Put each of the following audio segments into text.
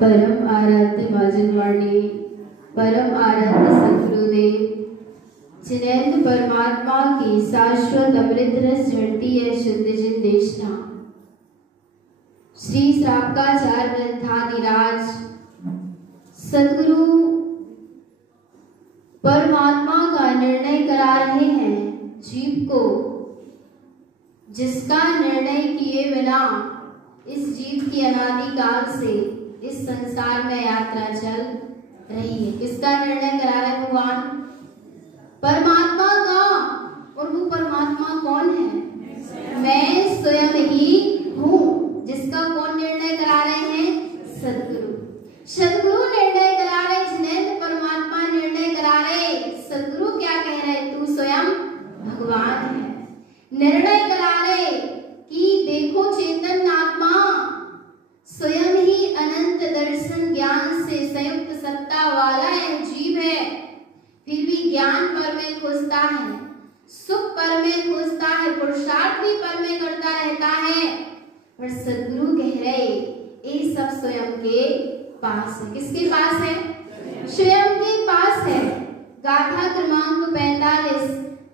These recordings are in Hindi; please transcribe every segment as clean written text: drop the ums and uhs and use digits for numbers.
परम आराध्य माजनवाणी, परम आराध्य सतगुरुदेव, जिनेन्द्र परमात्मा की शाश्वत अमृत रस झरती है शुद्ध जिन देशना। श्री श्रावकाचार्य ग्रंथाधिराज सदगुरु परमात्मा का निर्णय करा रहे हैं जीव को, जिसका निर्णय किए बिना इस जीव की अनादि काल से इस संसार में यात्रा चल रही है। किसका निर्णय करा रहे भगवान? परमात्मा का। और वो परमात्मा कौन है? मैं स्वयं ही हूँ। जिसका कौन निर्णय करा रहे हैं? सदगुरु। सदगुरु निर्णय करा रहे, जिनेन्द्र परमात्मा निर्णय करा रहे। सदगुरु क्या कह रहे? तू स्वयं भगवान है। निर्णय करा रहे कि देखो चेतन आत्मा स्वयं ही अनंत दर्शन ज्ञान से संयुक्त सत्ता वाला यह जीव है, फिर भी ज्ञान पर में खोजता है, सुख पर में खोजता है, पुरुषार्थ भी पर में करता रहता है। पर सदगुरु कह रहे ये सब स्वयं के पास है। किसके पास है? स्वयं के पास है। गाथा क्रमांक 45।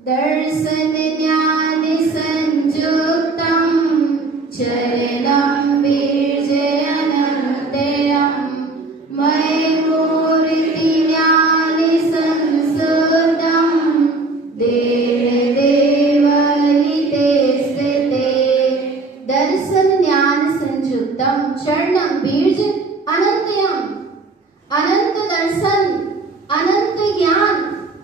दर्शन ज्ञान संयुक्तम चरणम अनंत दर्शन, अनंत ज्ञान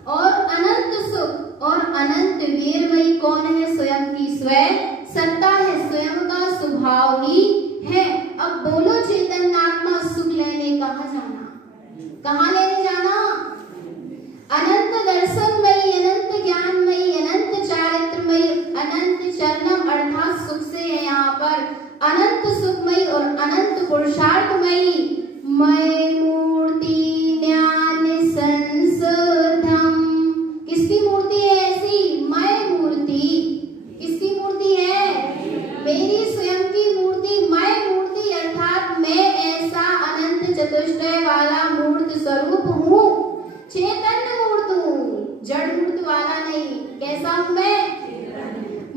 और अनंत सुख और अनंत वीरमयी कौन है? स्वयं की स्वयं सत्ता है, स्वयं का स्वभाव ही है। अब बोलो चेतन आत्मा सुख लेने कहाँ जाना? कहाँ लेने जाना? कैसा हूँ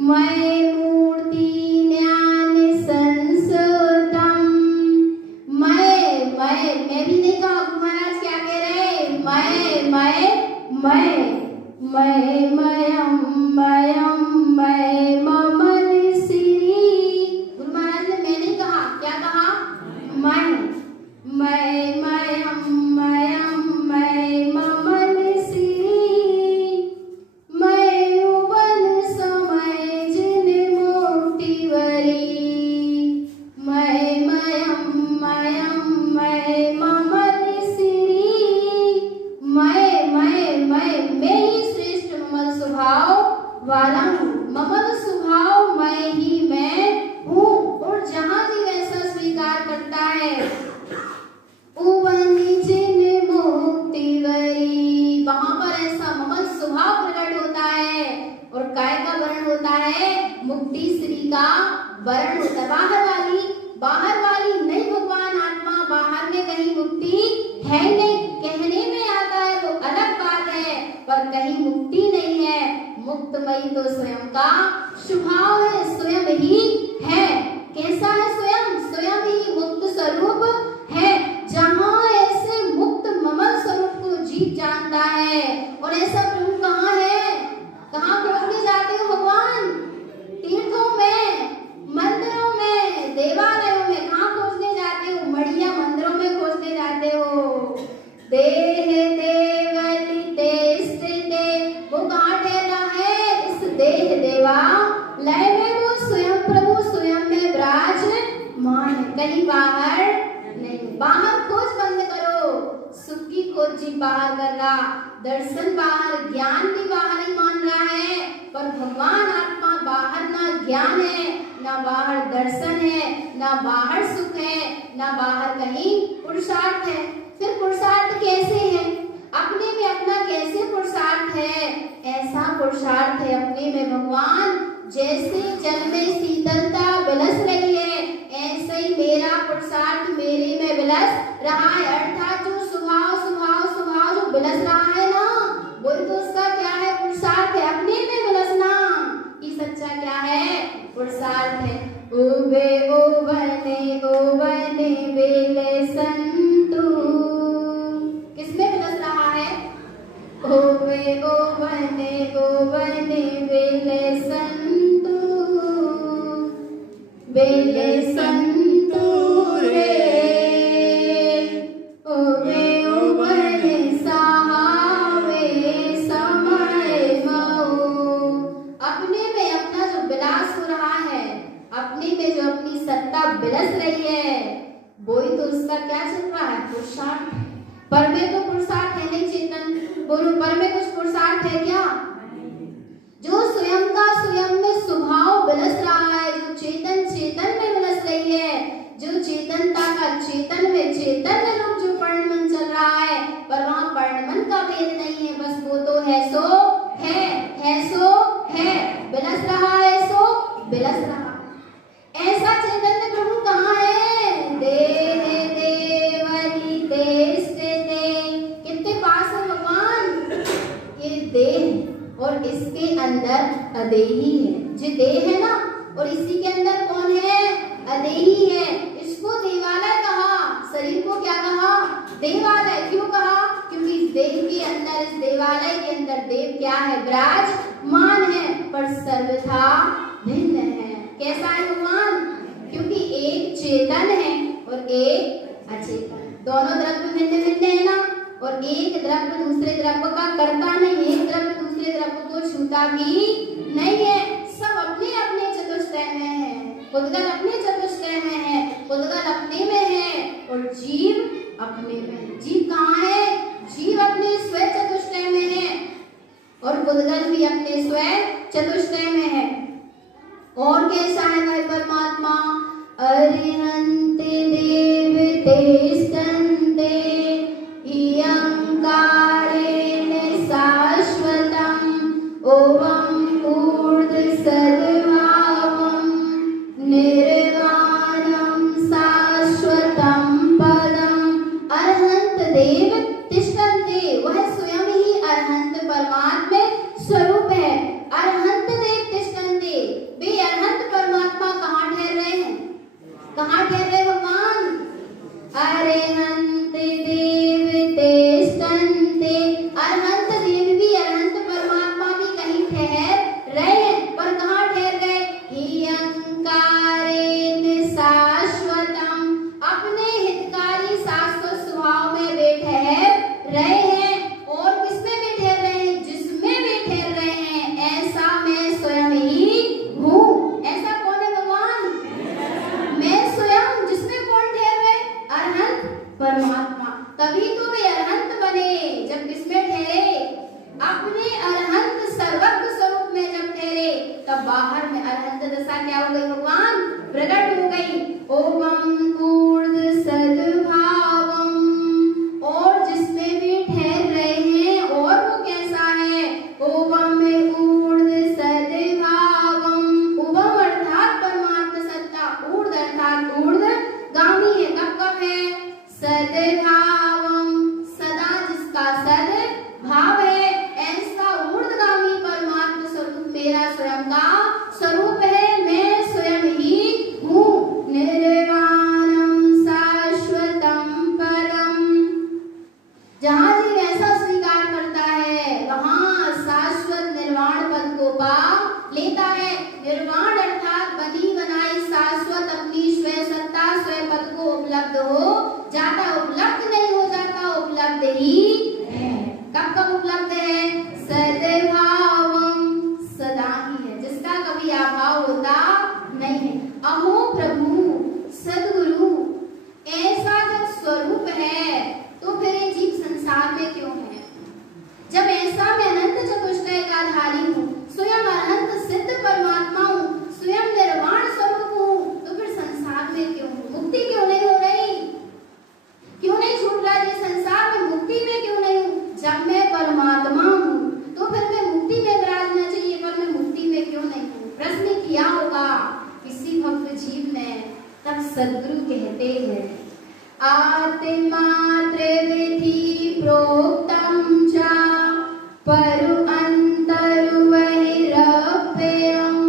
मैं मूर्ति ज्ञान संसुतम। मैं भी नहीं कहा, महाराज क्या कह रहे, मैं ममन श्री। गुरु महाराज ने मैं नहीं कहा, क्या कहा, मैं ममन श्री। मैं उबन समय जिन मुक्ति वरी। मैं ममन श्री। मैं ही श्रेष्ठ ममल स्वभाव वाला हूँ। ममल स्वभाव मैं ही मैं हूँ। और जहाँ भी वैसा स्वीकार करता है, उवन जिन मुक्ति वरी, वहाँ पर ऐसा ममल स्वभाव प्रकट होता है। और काय का वर्ण होता है, मुक्ति श्री का वर्ण होता है। बाहर वाली नहीं भगवान आत्मा, बाहर में कहीं मुक्ति है नहीं। कहने में आता है वो अलग बात है, पर कहीं मुक्ति नहीं है। मुक्तमयी तो स्वयं का स्वभाव है, स्वयं ही है। कैसा है स्वयं ही मुक्त स्वरूप है। जहाँ ऐसे मुक्त ममल स्वरूप को जीव जानता है, और ऐसा प्रभु कहाँ है, कहाँ खोजने जाते हो भगवान, तीर्थों में, मंदिरों में, देवालयों में, कहाँ खोजने जाते हो, मढ़िया मंदिरों में खोजने जाते हो। देह देवलिते स्थिते, वो कहाँ ठहरा है, इस देह देवालय में। वो स्वयं प्रभु स्वयं में विराजमान है, कहीं बाहर नहीं। बाहर खोज बंद करो, सुख की खोज जी बाहर कर रहा, दर्शन बाहर, ज्ञान भी बाहर ही मान रहा है। पर भगवान आत्मा बाहर ना ज्ञान है, ना बाहर दर्शन है, ना बाहर सुख है, ना बाहर कहीं पुरुषार्थ है। फिर पुरुषार्थ कैसे है, अपने में अपना कैसे पुरुषार्थ है, ऐसा पुरुषार्थ है अपने में भगवान। जैसे जल में शीतलता बिलस रही है, ऐसे ही मेरा पुरुषार्थ मेरे में बिलस रहा है। अर्थात जो स्वभाव जो बिलस रहा है ना, वही तो उसका क्या है, पुरुषार्थ है, अपने में बिलसना ये सच्चा क्या है, पुरुषार्थ है। ओ बने बेले संतु, किसमें बिलस रहा है, ओ बने बेले संतु रे। ओ बने सहावे समय मऊ। अपने में अपना जो विलास हो रहा है, अपने में जो अपनी सत्ता बिलस रही है, वही तो उसका क्या चल रहा है, पुरुषार्थ। पर में तो पुरुषार्थ है नहीं चेतन, बोलो पर में कुछ पुरुषार्थ है क्या। जो स्वयं का स्वयं में स्वभाव बिलस रहा है, जो चेतन में बिलस रही है, जो चेतनता का चेतन में चैतन्य रूप जो पर्णमन चल रहा है, पर वहाँ पर्णमन का भेद नहीं है। बस वो तो है सो है, बिलस रहा है सो बिलस रहा। ऐसा चैतन्य प्रभु कहाँ है, देह देवलिते स्थिते, कितने पास है भगवान, ये देह और इसके अंदर अदेही है। जो देह है ना, और इसी के अंदर कौन है, अदेही है। इसको देवालय कहा, शरीर को क्या कहा, देवालय। क्यों कहा, क्योंकि इस देह के अंदर, इस देवालय के अंदर देव क्या है, विराजमान है, पर सर्वथा भिन्न है। कैसा है भगवान, क्योंकि एक चेतन है और एक अचेतन, दोनों द्रव्य भिन्न भिन्न है ना। और एक द्रव्य दूसरे द्रव्य का करता नहीं, एक द्रव्य दूसरे द्रव्य को छूता भी नहीं है। सब अपने अपने चतुष्टय में है, उद्गल अपने चतुष्टय में है, उद्गल अपने में है, और जीव अपने में। जीव कहाँ है, जीव अपने स्वयं चतुष्टय में है, और उद्गल भी अपने स्वयं चतुष्टय में है। और कैसा है वह परमात्मा, अरिहंते देवते स्तंते अहंकारेण शाश्वतम् ओम ऊर्ध्व सद्भावम् निर्वाणं शाश्वतं पदम्। अरहंत देव तिष्ठन्ते, वह स्वयं ही अरहंत परमात्मा स्वरूप है। तब बाहर में अरहंत दशा क्या हो गई भगवान? प्रकट हो गई। ओम ऊर्ध सद्भावम, और जिसमें भी ठहर रहे हैं और वो कैसा है? ओम में ऊर्ध सद्भावम, उभम अर्थात परमात्मा सत्ता, ऊर्ध अर्थात ऊर्ध गामी है। कब कब है? सद्भावम, सदा जिसका सद भाव है, ऐसा ऊर्ध्वगामी परमात्मा स्वरूप मेरा स्वयं का स्वरूप है। मैं स्वयं ही हूँ। निर्वाणम शाश्वतम परम, जहाँ जीव ऐसा स्वीकार करता है वहाँ शाश्वत निर्वाण पद को पा लेता है। निर्वाण अर्थात बनी बनाई शाश्वत अपनी स्वयं सत्ता स्वयं पद को उपलब्ध हो जाता। उपलब्ध नहीं हो जाता, उपलब्ध ही है। कब कब उपलब्ध है? सद्भावम, सदा ही है, जिसका कभी अभाव होता नहीं है। अहो प्रभु सद्गुरु ऐसा जब स्वरूप है तो फिर ये जीव संसार में क्यों है? जब ऐसा मैं अनंत चतुष्टय का धारी हूँ, स्वयं अनंत सिद्ध परमात्मा हूँ, स्वयं निर्वाण स्वरूप हूँ, तो फिर संसार में क्यों हूँ? मुक्ति क्यों नहीं हो रही? क्यों नहीं छूट रहा ये संसार में? मुक्ति में क्यों नहीं हूँ? जब मैं परमात्मा हूँ तो फिर मैं मुक्ति में विराजना चाहिए, पर मैं मुक्ति में क्यों नहीं हूँ? प्रश्न किया होगा किसी भक्त जीव ने। तब सद्गुरु कहते हैं आत्मा त्रिविधि प्रोक्तम च परु अंतरु बहिरव्ययम्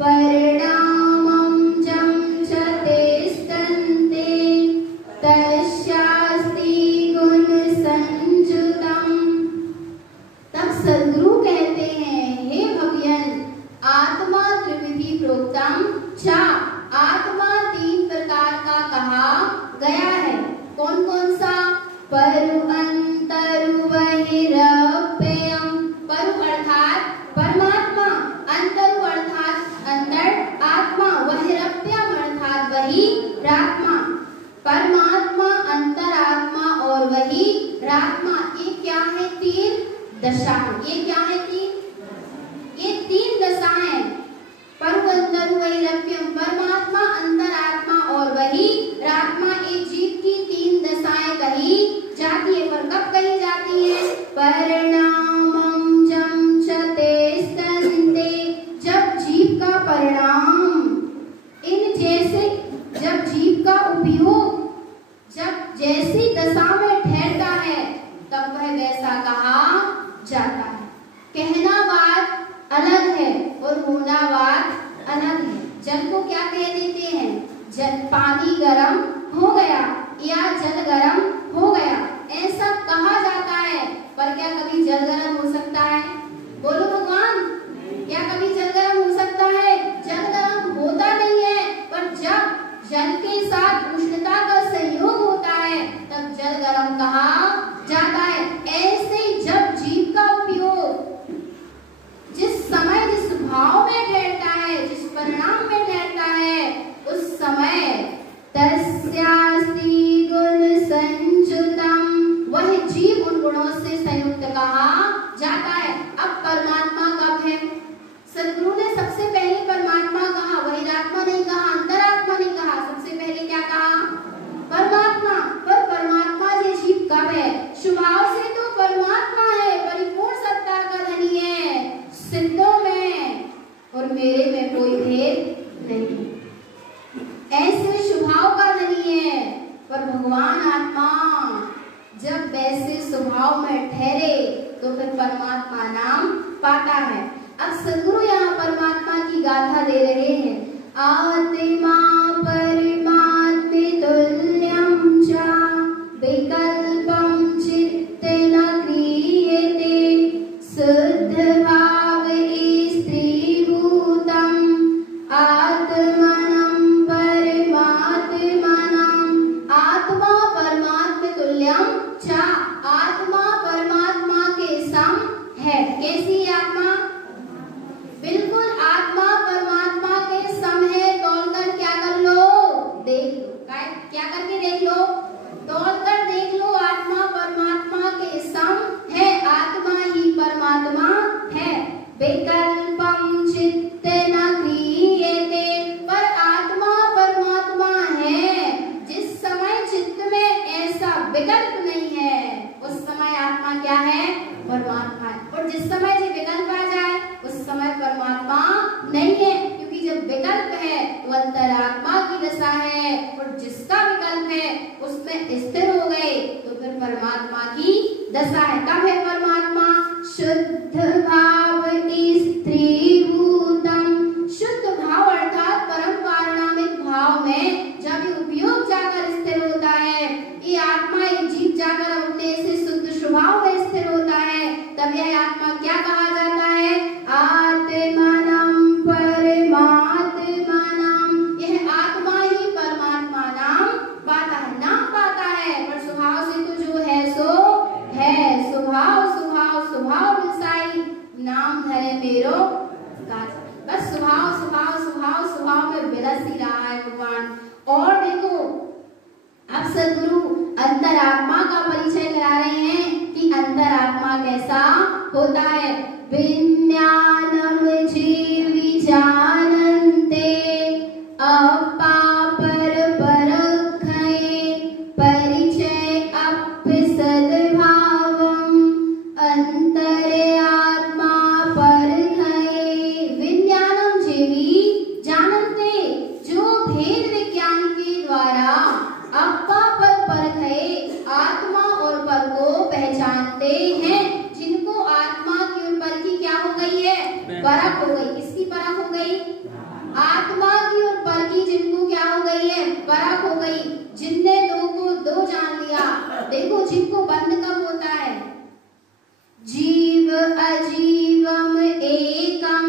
परिणामं जं च तिष्ठन्ते तस्यास्ति गुण संयुतम्। तब सद्गुरु कहते हैं हे भगवान, आत्मा त्रिविधि प्रोक्तम च, आत्मा तीन प्रकार का कहा गया है। कौन कौन सा? परु अंतरु बहिरव्ययम्, परु अर्थात परमात्मा, अंतरु अर्थात अंतर आत्मा, बहिरव्ययम् अर्थात बहिरात्मा। परमात्मा, अंतरात्मा और बहिरात्मा, ये क्या है? तीन दशा। ये क्या है? ये तीन दशाएं। परु अंतरु बहिरव्ययम्, परमात्मा, अंतरात्मा और बहिरात्मा, एक जीव की तीन दशाएं कही जाती है। पर कब कही जाती है? परिणामं जं च तिष्ठन्ते, जब जीव का परिणाम, इन जैसे जब जीव का उपयोग जब जैसी दशा में ठहरता है तब वह वैसा कहा जाता है। कहना बात अलग है और होना बात अलग है। जल को क्या कह देते हैं? जल, पानी गर्म हो गया या जल गर्म हो गया, ऐसा कहा जाता है। पर क्या कभी जल गर्म हो सकता है? बोलो भगवान, क्या कभी जल गर्म हो सकता है? जल गर्म होता नहीं है। पर जब जल के साथ उष्णता का संयोग होता है तब जल गर्म कहा जाता है। ऐसे जब जीव का उपयोग जिस समय जिस भाव में ठहरता है, जिस परिणाम में ठहरता है, उस समय तस्यास्ति गुण संयुतम्, वह जीव उन गुणों से संयुक्त कहा जाता है। अब परमात्मा कब है? सद्गुरु ने सबसे पहले परमात्मा कहा, बहिरात्मा नहीं कहा, अंतरात्मा नहीं कहा। सबसे पहले क्या कहा? परमात्मा। पर परमात्मा ये जीव कब है? स्वभाव से तो परमात्मा है, परिपूर्ण सत्ता का धनी है, सिद्धों में और मेरे में कोई भेद नहीं, ऐसे स्वभाव का धनी है। पर भगवान आत्मा जब वैसे स्वभाव में ठहरे तो फिर परमात्मा नाम पाता है। अब सद्गुरु यहाँ परमात्मा की गाथा दे रहे हैं। आत्मा परमात्मे तुल्यं च विकल्पं चित्तेन क्रियते शुद्ध भाव स्त्रीभूतम् आत्मनं परमात्मनं। आत्मा परमात्म तुल्यं च, आत्मा परमात्मा के सम है। कैसी आत्मा? बिल्कुल आत्मा परमात्मा के सम है। तोलकर क्या कर लो? देख लो। क्या करके देख लो? तोलकर देख लो। आत्मा परमात्मा के सम है, आत्मा ही परमात्मा है। विकल्पं चित्तेन नहीं है, क्योंकि जब विकल्प है तो अंतरात्मा की दशा है, और जिसका विकल्प है उसमें स्थिर हो गए तो फिर परमात्मा की दशा है। कब है परमात्मा? शुद्ध भाव स्त्रीभूतम। शुद्ध भाव अर्थात परम पारणामिक भाव में जब ये उपयोग जाकर स्थिर होता है, ये आत्मा ये जीव जाकर अपने से शुद्ध स्वभाव में स्थिर होता है, तब यह आत्मा क्या कहा जाता है? आत्मानम परमात्मानम। यह आत्मा ही परमात्मा नाम पाता है, नाम पाता है, पर स्वभाव से तो जो है सो है। स्वभाव स्वभाव स्वभाव विषाई, नाम धरे मेरो गाथा। बस स्वभाव स्वभाव स्वभाव स्वभाव में विलस ही रहा है भगवान। और देखो अब सदगुरु अंतरात्मा का परिचय करा रहे हैं कि अंतरात्मा कैसा होता है। विज्ञानम जीवी जानन्ते अपापर परखये परिचय अप्य सद्भावम अंतरे आत्मा परखये। विज्ञानम जीवी जानन्ते, जो भेद विज्ञान के द्वारा अपापर परखये, आत्मा और पर को पहचानते हैं, जिनको आत्मा की और पर की क्या हो गई है? परख हो गई। किसकी परख हो गई? आत्मा की और पर की जिनको क्या हो गई है? परख हो गई। जिनने दो को दो जान लिया। देखो जिनको बंध कब होता है? जीव अजीवम एकम,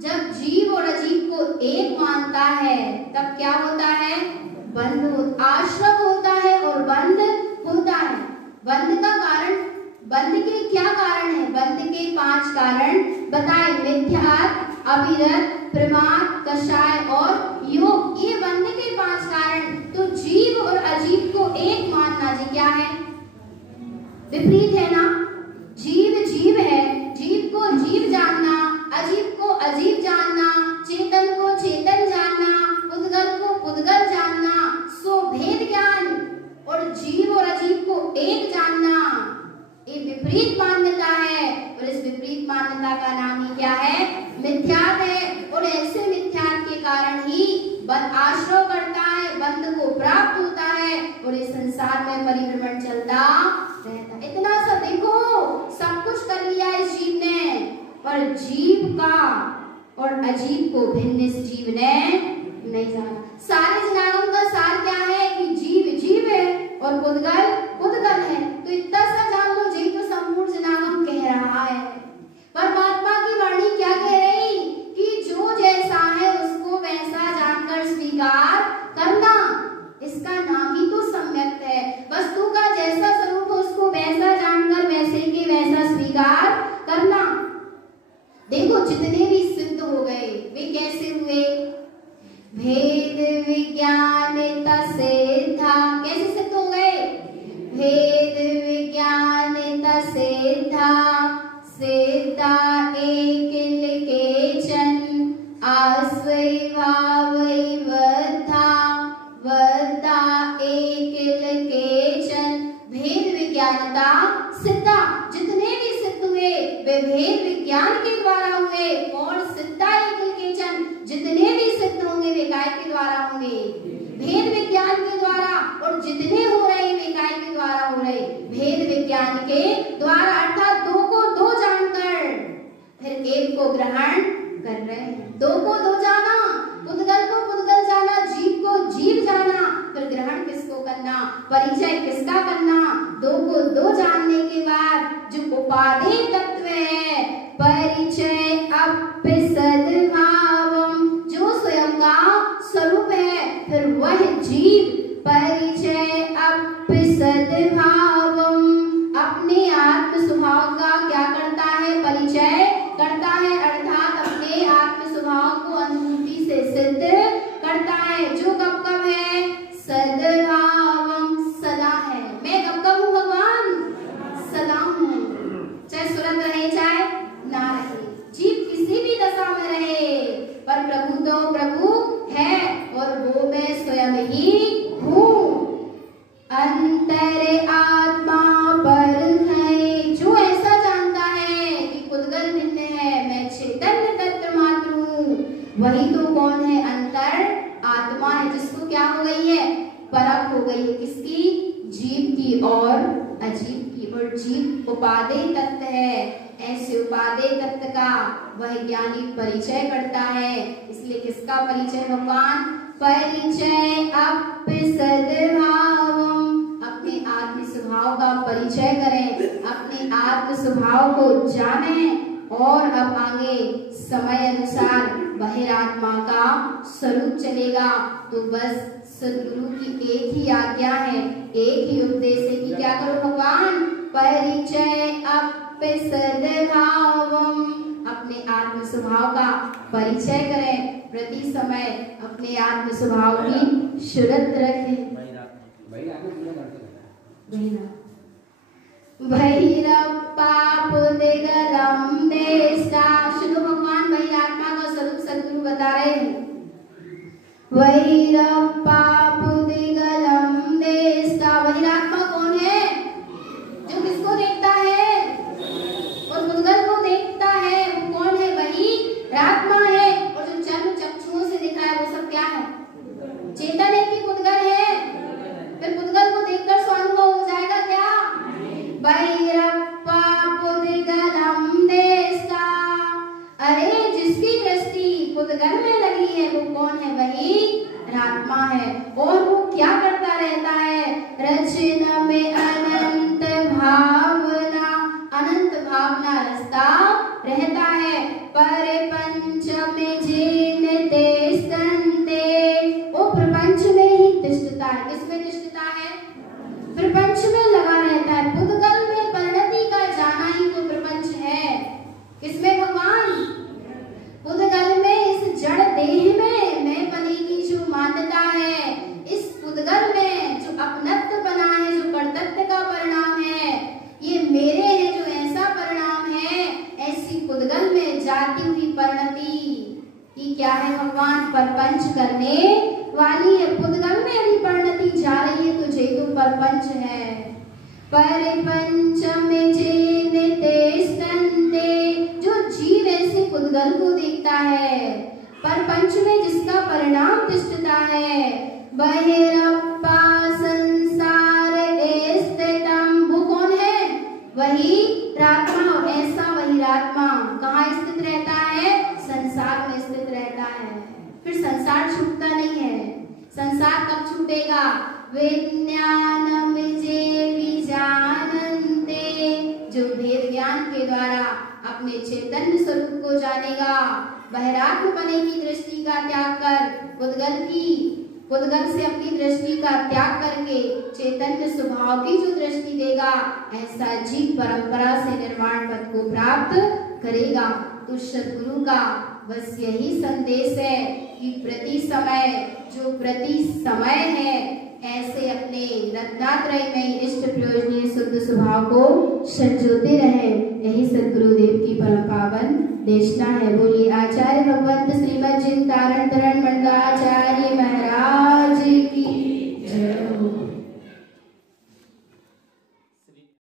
जब जीव और अजीव को एक मानता है तब क्या होता है? बंध। आश्रम होता है और बंध होता है। बंध का कारण, बंध के क्या कारण है? बंध के 5 कारण बताए। मिथ्यात्व, अविरत, प्रमाद, कषाय और योग, ये बंध के 5 कारण। तो जीव और अजीव को एक मानना जी क्या है? विपरीत है ना। जीव जीव है, जीव को जीव जानना, अजीव को अजीव जानना, चेतन को चेतन जानना, पुद्गल को पुद्गल जानना, सो भेद ज्ञान, और जीव और अजीव को एक जानना, ये विपरीत मान्यता है। और इस विपरीत मान्यता का नाम ही क्या है? मिथ्यात्व है। और ऐसे मिथ्यात्व के कारण ही बंध आश्रय करता है, बंध को प्राप्त होता है, और इस संसार में परिभ्रमण चलता रहता है। इतना सा देखो, सब कुछ कर लिया इस जीव ने, पर जीव का और अजीव को भिन्न इस जीव ने नहीं जाना। सारे जनागम का सार क्या है? कि जीव जीव है और पुद्गल पुद्गल है। तो इतना सा जान लो, जी तो संपूर्ण जनागम कह रहा है। परमात्मा की वाणी क्या कह रही? कि जो जैसा है उसको वैसा जानकर स्वीकार करना, इसका नाम ही तो सम्यक है। वस्तु का जैसा स्वरूप हो उसको वैसा जानकर वैसे के वैसा स्वीकार करना। देखो जितने भी सिद्ध हो गए वे कैसे हुए? भेद विज्ञानिता सिद्धा। कैसे सिद्ध हो गए? भेद विज्ञानिता सिद्धा, सिद्धा एकिल केचन आस्वैभावै वद्धा, वद्धा एकिल केचन। भेद विज्ञानता सिद्धा, जितने भी सिद्ध हुए वे भेद विज्ञान के द्वारा हुए। और सिद्धा एकिल केचन, जितने भी सिद्ध होंगे वे काय के द्वारा होंगे? भेद विज्ञान के द्वारा। और जितने हो रहे वे काय के द्वारा हो रहे? भेद विज्ञान के द्वारा। अर्थात दो को दो जानकर फिर एक को ग्रहण कर रहे हैं। दो को दो जाना, पुद्गल को पुद्गल जाना, जीव को जीव जाना, फिर ग्रहण किसको करना? परिचय किसका करना? दो को दो जानने के बाद जो उपादेय तत्व है, परिचय अप्य सद्भावम, जो स्वयं का स्वरूप है, फिर वह जीव परिचय अप्य सद्भावम, अपने आत्म स्वभाव का क्या करता है? परिचय करता है। अर्थात अपने आत्म स्वभाव को अनुभूति से सिद्ध करता है। जो कब कब है? सद्भावम, सदा है। मैं कब कब हूँ भगवान? सदा हूँ। चाहे सुरत रहे चाहे ना रहे, जीव किसी भी दशा में रहे, पर प्रभु तो प्रभु है, और वो मैं स्वयं ही हूँ। अंतर आत्मा पर है, जो ऐसा जानता है कि पुद्गल भिन्न है, मैं चैतन्य तत्व मात्र हूँ, वही तो कौन है? अंतर आत्मा है, जिसको क्या हो गई है? परख हो गई है। किसकी? जीव की और अजीव की। और जीव उपादेय तत्व है, ऐसे उपादेय तत्व का वह ज्ञानी परिचय करता है। इसलिए किसका परिचय भगवान? परिचय अपि सद्भावम्, अपने आत्म स्वभाव का परिचय करें, अपने आत्म स्वभाव को जानें। और अब आगे समय अनुसार बहिरात्मा का स्वरूप चलेगा। तो बस सद्गुरु की एक ही आज्ञा है, एक ही उपदेश है कि क्या करो भगवान? परिचय अपि सद्भावम्, अपने आत्म स्वभाव का परिचय करें, प्रति समय अपने आत्म स्वभाव की शुद्धत रखें। भैरप्पा पुदिगलम देष्टा, शुद्ध भगवान बहिरात्मा का स्वरूप सद्गुरु बता रहे हैं। भैरप्पा पुदिगलम देष्टा, बहिरात्मा कौन है? जो किसको देखता है? और पुद्गल को देखता है, वो कौन है? बहिरात्मा है। और जो चर्म चक्षुओं से देखा है वो सब क्या है? चेतन है कि पुद्गल है? फिर पुद्गल को देखकर स्वानुभव हो जाएगा क्या? भैरप्पा पुद्गलम देष्टा, अरे जिसकी दृष्टि पुद्गल में लगी है वो कौन है? बहिरात्मा है। और वो क्या करता रहता है? रचना में अनंत भावना, अनंत भावना रचता रहता है। परपंच में जेन तिष्ठन्ते, वो प्रपंच में ही तिष्ठता है। किसमें तिष्ठता है? प्रपंच में लगा रहता है। पुद्गल में परिणति का जाना ही तो प्रपंच है। किसमें भगवान? पुद्गल में, इस जड़ देह में मैं पने की जो मान्यता है, इस पुद्गल में जो अपनत्व बना है, जो कर्तव्य का परिणाम है, ये मेरे है जो ऐसा परिणाम है, ऐसी पुद्गल में जाती हुई परिणति की क्या है भगवान? परपंच करने वाली है। पुद्गल में यदि परिणति जा रही है तो जे तो परपंच है। परपंच में जेन तिष्ठन्ते, जो जीव ऐसे पुद्गल को देखता है, परपंच में जिसका परिणाम तिष्ठता है। बहिरप्पा संसार स्थितम्, वो कौन है? बहिरात्मा। और ऐसा बहिरात्मा कहाँ स्थित रहता है? संसार में स्थित रहता है। फिर संसार छूटता नहीं है। संसार कब छूटेगा? विज्ञानम जे विजानन्ते, जो भेद ज्ञान के द्वारा अपने चैतन्य स्वरूप को जानेगा, बहिरात्म बने की दृष्टि का त्याग कर, पुद्गल से अपनी दृष्टि का त्याग करके चैतन्य स्वभाव की जो दृष्टि देगा, ऐसा जीव परंपरा से निर्वाण पद को प्राप्त करेगा। तो सद्गुरु का बस यही संदेश है कि प्रति समय है, ऐसे अपने रत्नात्रय में इष्ट प्रयोजनीय शुद्ध स्वभाव को संजोते रहे। यही सद्गुरुदेव की परम पावन देशना है। बोलिए आचार्य भगवंत श्रीमद जिन तारण तरण मंडल